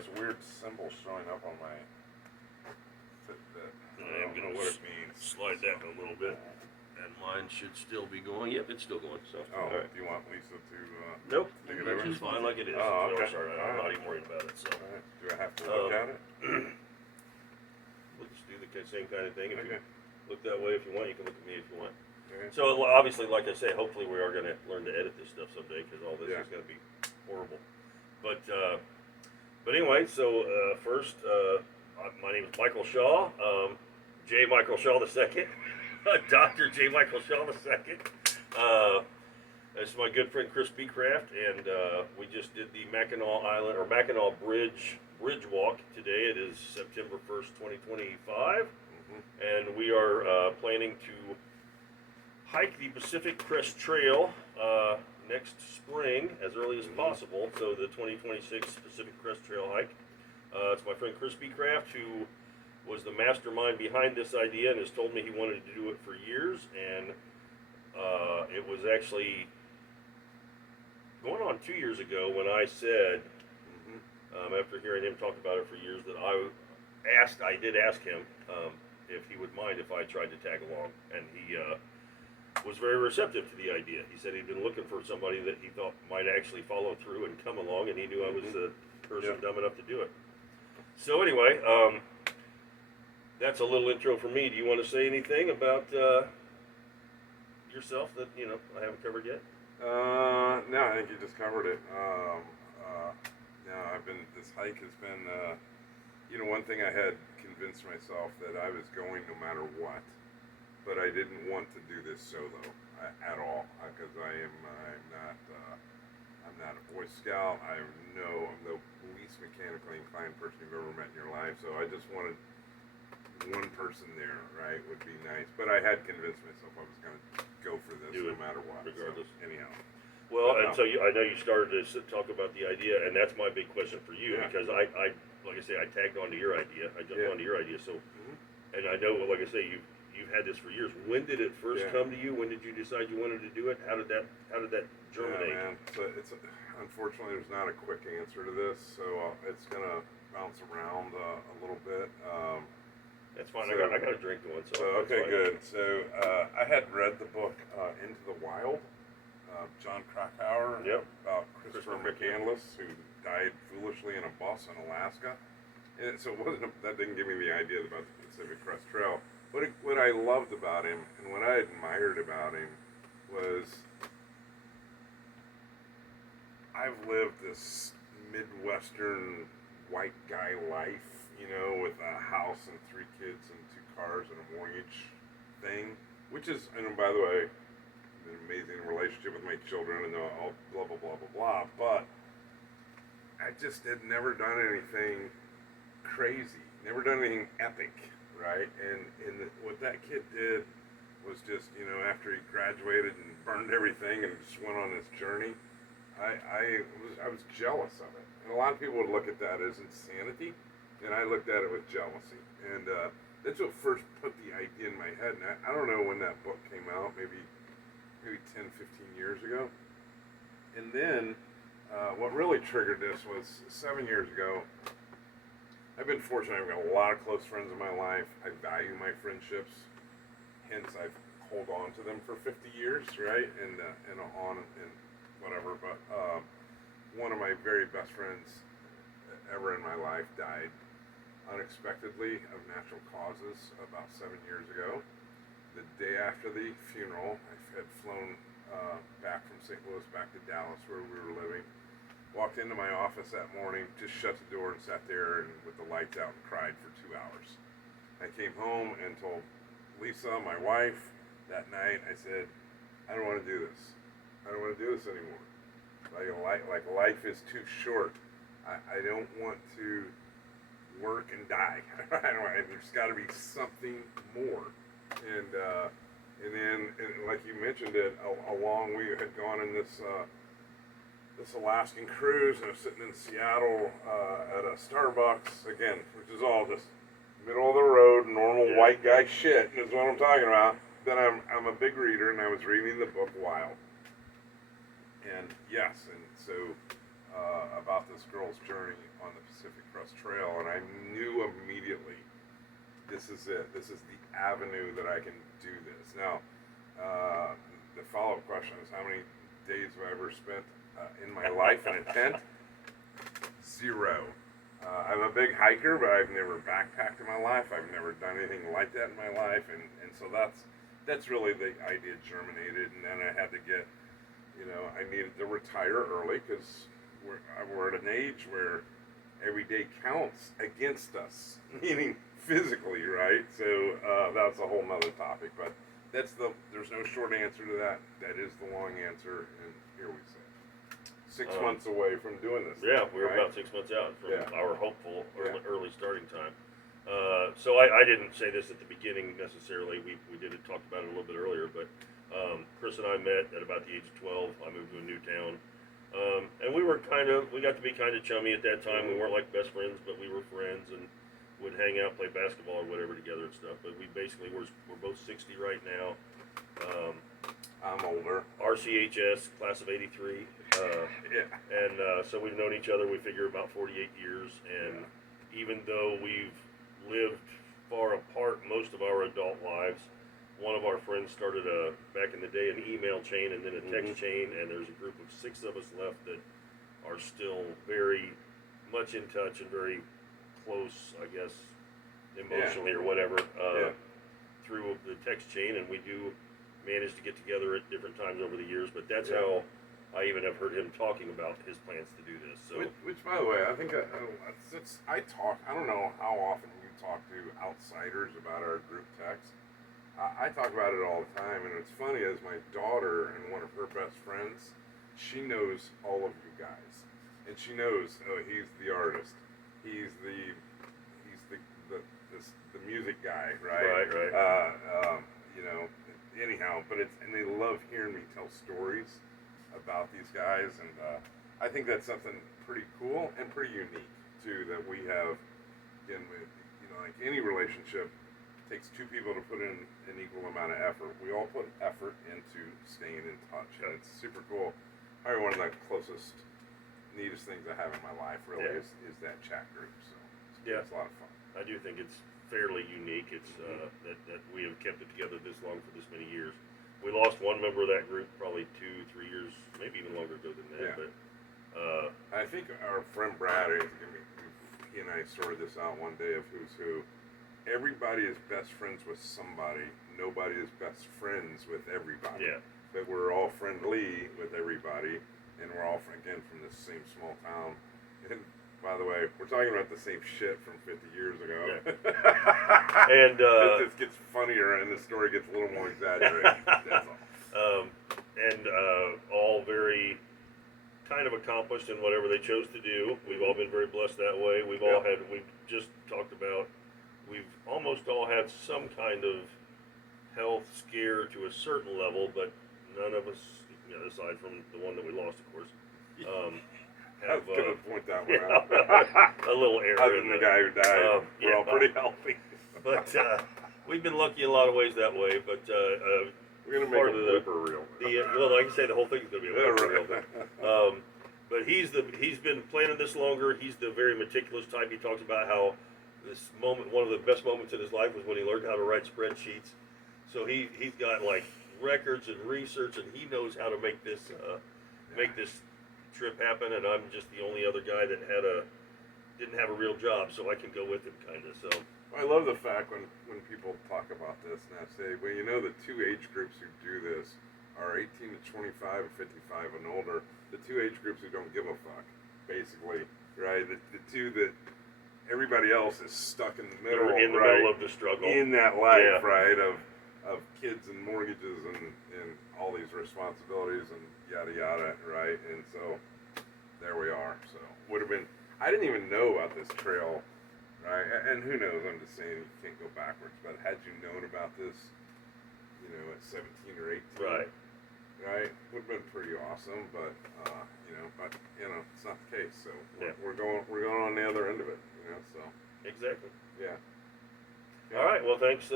this weird symbol showing up on my Fitbit. I am going to slide that a little bit, and mine should still be going. Yep, it's still going. So. Oh, all right. do you want Lisa to? Nope. Take it over? It's fine like it is. Oh, okay. So sorry, I'm not even worried about it. So. Right. Do I have to look at it? We'll just do the same kind of thing. If Okay. you look that way, if you want, you can look at me if you want. Okay. So obviously, like I say, hopefully we are going to learn to edit this stuff someday because all this is going to be horrible. But anyway, so first, my name is Michael Shaw, J. Michael Shaw II, Dr. J. Michael Shaw II. This is my good friend Chris Becraft, and we just did the Mackinac Island or Mackinac Bridge walk today. It is September 1st, 2025, and we are planning to hike the Pacific Crest Trail next spring as early as possible. So the 2026 Pacific Crest Trail hike. It's my friend Chris Becraft who was the mastermind behind this idea and has told me he wanted to do it for years. And it was actually going on 2 years ago when I said, after hearing him talk about it for years, that I did ask him if he would mind if I tried to tag along, and he was very receptive to the idea. He said he'd been looking for somebody that he thought might actually follow through and come along, and he knew I was the person dumb enough to do it. So anyway, that's a little intro for me. Do you want to say anything about yourself that I haven't covered yet? No, I think you just covered it. This hike has been, one thing I had convinced myself that I was going no matter what, but I didn't want to do this solo at all, because I'm not a Boy Scout. I'm the least mechanically inclined person you've ever met in your life, so I just wanted one person there, right, would be nice. But I had convinced myself I was going to go for this no matter what. Regardless. So, anyhow. Well, and so I know you started to talk about the idea, and that's my big question for you, because I like I say, I tagged onto your idea. I jumped onto your idea. So, and I know, like I say, you've had this for years. When did it first come to you? When did you decide you wanted to do it? How did that germinate? Yeah, man. Unfortunately, there's not a quick answer to this, so it's gonna bounce around a little bit. That's fine. I got a drink going. So okay, good. So I had read the book Into the Wild, John Krakauer, about Christopher McCandless, who died foolishly in a bus in Alaska. And so that didn't give me the idea about the Pacific Crest Trail. What I loved about him and what I admired about him was I've lived this Midwestern white guy life, with a house and 3 kids and 2 cars and a mortgage thing, which is, and by the way, an amazing relationship with my children and all blah, blah, blah, blah, blah, but I just had never done anything crazy, never done anything epic, right? And what that kid did was just, after he graduated and burned everything and just went on this journey, I was jealous of it. And a lot of people would look at that as insanity, and I looked at it with jealousy. And that's what first put the idea in my head. And I don't know when that book came out, maybe 10, 15 years ago. And then what really triggered this was 7 years ago. I've been fortunate. I've got a lot of close friends in my life. I value my friendships. Hence, I've hold on to them for 50 years, right? And on and whatever. But one of my very best friends ever in my life died unexpectedly of natural causes about 7 years ago. The day after the funeral, I had flown back from St. Louis back to Dallas where we were living. Walked into my office that morning, just shut the door and sat there and with the lights out and cried for 2 hours. I came home and told Lisa, my wife, that night, I said, I don't want to do this. I don't want to do this anymore. Like life is too short. I don't want to work and die. There's got to be something more. And then, like you mentioned it, along we had gone in this Alaskan cruise, and I was sitting in Seattle at a Starbucks, again, which is all just middle of the road, normal white guy shit, is what I'm talking about. Then I'm a big reader, and I was reading the book Wild. And yes, and so about this girl's journey on the Pacific Crest Trail, and I knew immediately, this is it. This is the avenue that I can do this. Now, the follow-up question is, how many days have I ever spent in my life in a tent? 0. I'm a big hiker, but I've never backpacked in my life. I've never done anything like that in my life, and so that's really the idea germinated. And then I had to get, I needed to retire early because we're at an age where every day counts against us, meaning physically, right? So that's a whole nother topic, but there's no short answer to that. That is the long answer, and here we sit. 6 months away from doing this. Yeah, we were right? about 6 months out from our hopeful early starting time. So I didn't say this at the beginning necessarily. We talked about it a little bit earlier, but Chris and I met at about the age of 12. I moved to a new town, and we got to be kind of chummy at that time. We weren't like best friends, but we were friends and would hang out, play basketball or whatever together and stuff. But we basically we're both 60 right now. I'm older. RCHS, class of '83. And so we've known each other, we figure, about 48 years. And even though we've lived far apart most of our adult lives, one of our friends started back in the day, an email chain and then a text chain. And there's a group of 6 of us left that are still very much in touch and very close, I guess, emotionally or whatever, through the text chain. And we do managed to get together at different times over the years, but that's how I even have heard him talking about his plans to do this. So, which by the way, I think I don't know how often you talk to outsiders about our group text. I talk about it all the time, and what's funny is my daughter and one of her best friends, she knows all of you guys, and she knows, he's the artist, he's the music guy, right? Right. Anyhow, and they love hearing me tell stories about these guys, and I think that's something pretty cool and pretty unique too, that we have. Again, like any relationship, it takes 2 people to put in an equal amount of effort. We all put effort into staying in touch, and it's super cool. Probably one of the closest, neatest things I have in my life really is that chat group. So it's a lot of fun. I do think it's fairly unique. It's that we have kept it together this long for this many years. We lost one member of that group probably 2-3 years, maybe even longer ago than that. But I think our friend Brad, he and I sorted this out one day of who's who. Everybody is best friends with somebody. Nobody is best friends with everybody. Yeah. But we're all friendly with everybody, and we're all again from this same small town. And by the way, we're talking about the same shit from 50 years ago. Yeah. And it just gets funnier, and the story gets a little more exaggerated. That's all. All very kind of accomplished in whatever they chose to do. We've all been very blessed that way. We've just talked about, we've almost all had some kind of health scare to a certain level, but none of us, aside from the one that we lost, of course, I was going to point that one out. a little error. Other than the guy who died, we're all pretty healthy. But we've been lucky in a lot of ways that way. But we're going to make a blooper reel. Well, like I say, the whole thing's going to be a blooper reel. But he's been planning this longer. He's the very meticulous type. He talks about how this moment, one of the best moments in his life was when he learned how to write spreadsheets. So he's got like records and research, and he knows how to make this trip happen. And I'm just the only other guy that didn't have a real job, so I can go with him, kind of. So I love the fact when people talk about this and I say, well, the 2 age groups who do this are 18 to 25 or 55 and older. The 2 age groups who don't give a fuck, basically, right? The 2 that everybody else is stuck in the middle, they're in the middle of the struggle, in that life, right? Of kids and mortgages and all these responsibilities and yada yada, right? And so there we are. So would have been. I didn't even know about this trail, right? And who knows? I'm just saying you can't go backwards. But had you known about this, at 17 or 18, right, would have been pretty awesome. But it's not the case. So we're going on the other end of it. So exactly. Yeah. All right. Well, thanks.